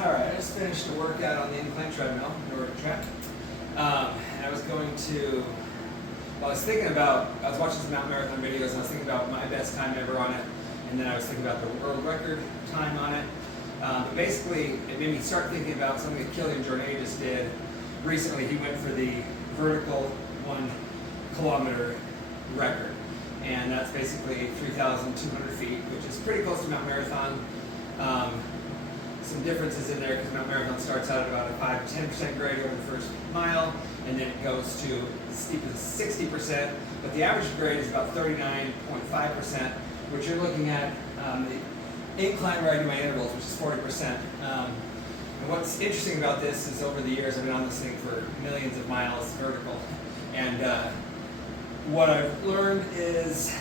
Alright, I just finished a workout on the incline treadmill, NordicTrack. And I was going to, well, I was watching some mountain marathon videos and I was thinking about my best time ever on it. And then I was thinking about the world record time on it. But basically, it made me start thinking about something that Kilometer just did. Recently, he went for the vertical 1 kilometer record. And that's basically 3,200 feet, which is pretty close to Mount Marathon. Some differences in there because Mount Marathon starts out at about a 5-10% grade over the first mile, and then it goes to as steep as 60%, but the average grade is about 39.5%, which you're looking at the incline where I do my intervals, which is 40%. And what's interesting about this is over the years I've been on this thing for millions of miles vertical, and what I've learned is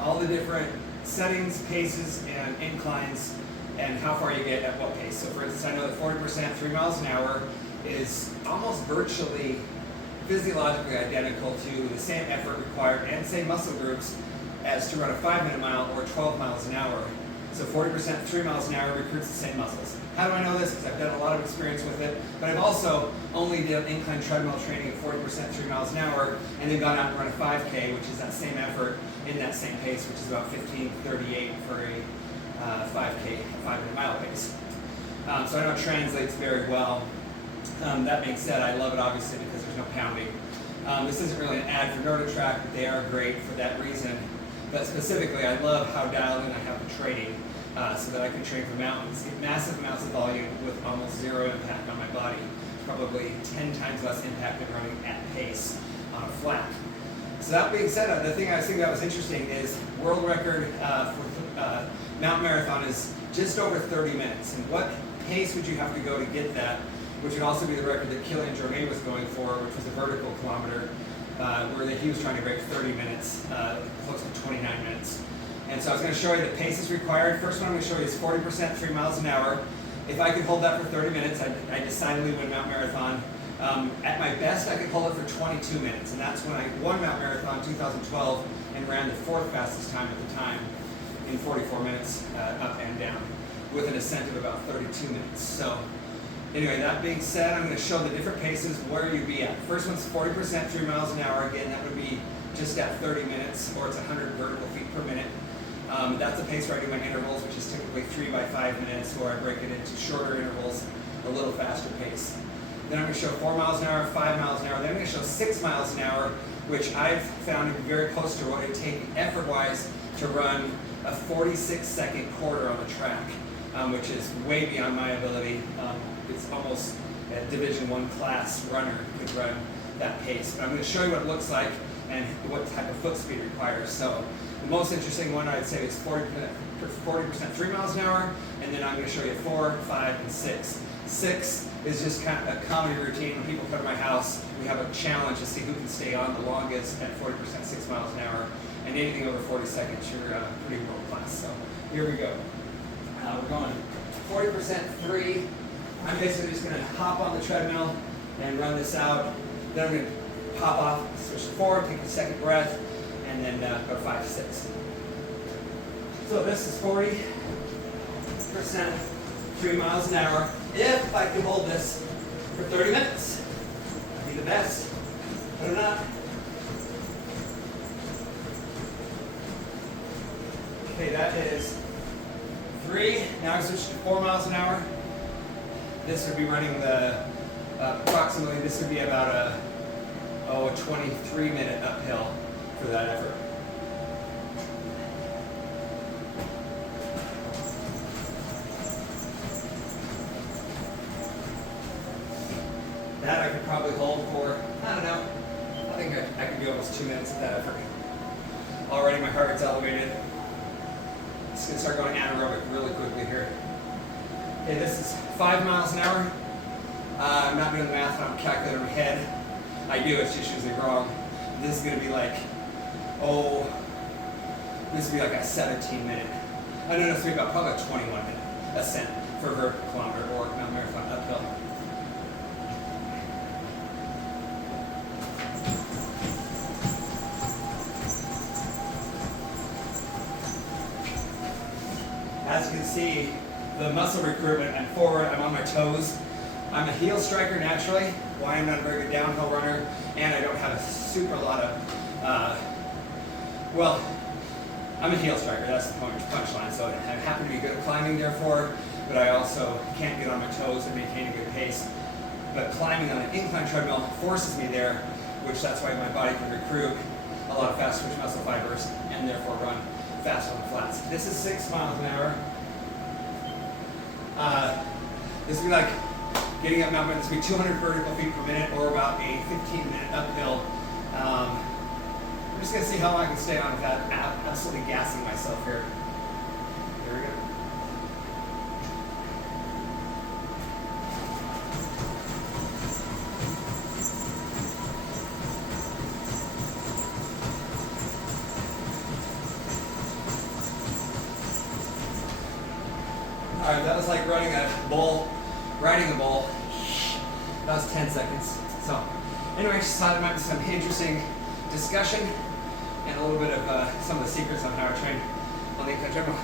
all the different settings, paces, and inclines, and how far you get at what pace. So for instance, I know that 40% 3 miles an hour is almost virtually physiologically identical to the same effort required and same muscle groups as to run a 5-minute mile or 12 miles an hour. So 40% 3 miles an hour recruits the same muscles. How do I know this? Because I've done a lot of experience with it, but I've also only done incline treadmill training at 40% 3 miles an hour and then gone out and run a 5K, which is that same effort in that same pace, which is about 15:38 for a 5K, 5-minute mile pace. So I know it translates very well. That being said, I love it obviously because there's no pounding. This isn't really an ad for NordicTrack, but they are great for that reason. But specifically, I love how dialed in I have the training so that I can train for mountains, get massive amounts of volume with almost zero impact on my body. Probably 10 times less impact than running at pace on a flat. So that being said, the thing I was thinking about was interesting is world record for Mountain Marathon is just over 30 minutes. And what pace would you have to go to get that, which would also be the record that Kilometer was going for, which was a vertical kilometer, where he was trying to break 30 minutes, close to 29 minutes. And so I was going to show you the paces required. First one I'm going to show you is 40% 3 miles an hour. If I could hold that for 30 minutes, I decidedly win Mount Marathon. At my best, I could hold it for 22 minutes, and that's when I won Mount Marathon 2012 and ran the 4th fastest time at the time in 44 minutes up and down with an ascent of about 32 minutes. So anyway, that being said, I'm going to show the different paces where you'd be at. First one's 40% 3 miles an hour. Again, that would be just at 30 minutes, or it's 100 vertical feet per minute. That's a pace where I do my intervals, which is typically 3 by 5 minutes, or I break it into shorter intervals, a little faster pace. Then I'm going to show 4 miles an hour, 5 miles an hour. Then I'm going to show 6 miles an hour, which I've found to be very close to what it would take effort-wise to run a 46-second quarter on the track, which is way beyond my ability. It's almost a Division I class runner could run that pace. But I'm going to show you what it looks like and what type of foot speed it requires. So the most interesting one I'd say is 40% 3 miles an hour, and then I'm going to show you 4, 5, and 6. 6 is just kind of a comedy routine. When people come to my house, we have a challenge to see who can stay on the longest at 40% 6 miles an hour. And anything over 40 seconds, you're pretty world class. So here we go. We're going 40% 3. I'm basically just going to hop on the treadmill and run this out. Then I'm going to pop off, switch to 4, take a second breath, and then go to 5, 6. So this is 40% 3 miles an hour. If I can hold this for 30 minutes, I'd be the best. But I'm not. Okay, that is 3. Now I switch to 4 miles an hour. This would be running the approximately. This would be about a 23-minute uphill for that effort. That I could probably hold for, I don't know, I think I could do almost 2 minutes of that effort. Already my heart rate's elevated. It's going to start going anaerobic really quickly here. Okay, this is 5 miles an hour. I'm not doing the math, I'm calculating in my head. I do, it's just usually wrong. This is going to be like, this would be like a 17-minute. I don't know, it's going to be about probably a 21-minute ascent for a vertical kilometer or Mount Marathon uphill. As you can see, the muscle recruitment. I'm forward, I'm on my toes. I'm a heel striker naturally. Why I'm not a very good downhill runner, and I don't have a super lot of, well, I'm a heel striker, that's the punchline. So I happen to be good at climbing therefore, but I also can't get on my toes and maintain a good pace. But climbing on an incline treadmill forces me there, which that's why my body can recruit a lot of fast twitch muscle fibers and therefore run fast on the flats. This is 6 miles an hour. This would be like getting up mountain, this would be 200 vertical feet per minute or about a 15-minute uphill. I'm just gonna see how long I can stay on without absolutely gassing myself here. Here we go. All right, that was like riding a bull. That was 10 seconds. So, anyway, just thought it might be some interesting discussion and a little bit of some of the secrets on how I train on the incline treadmill.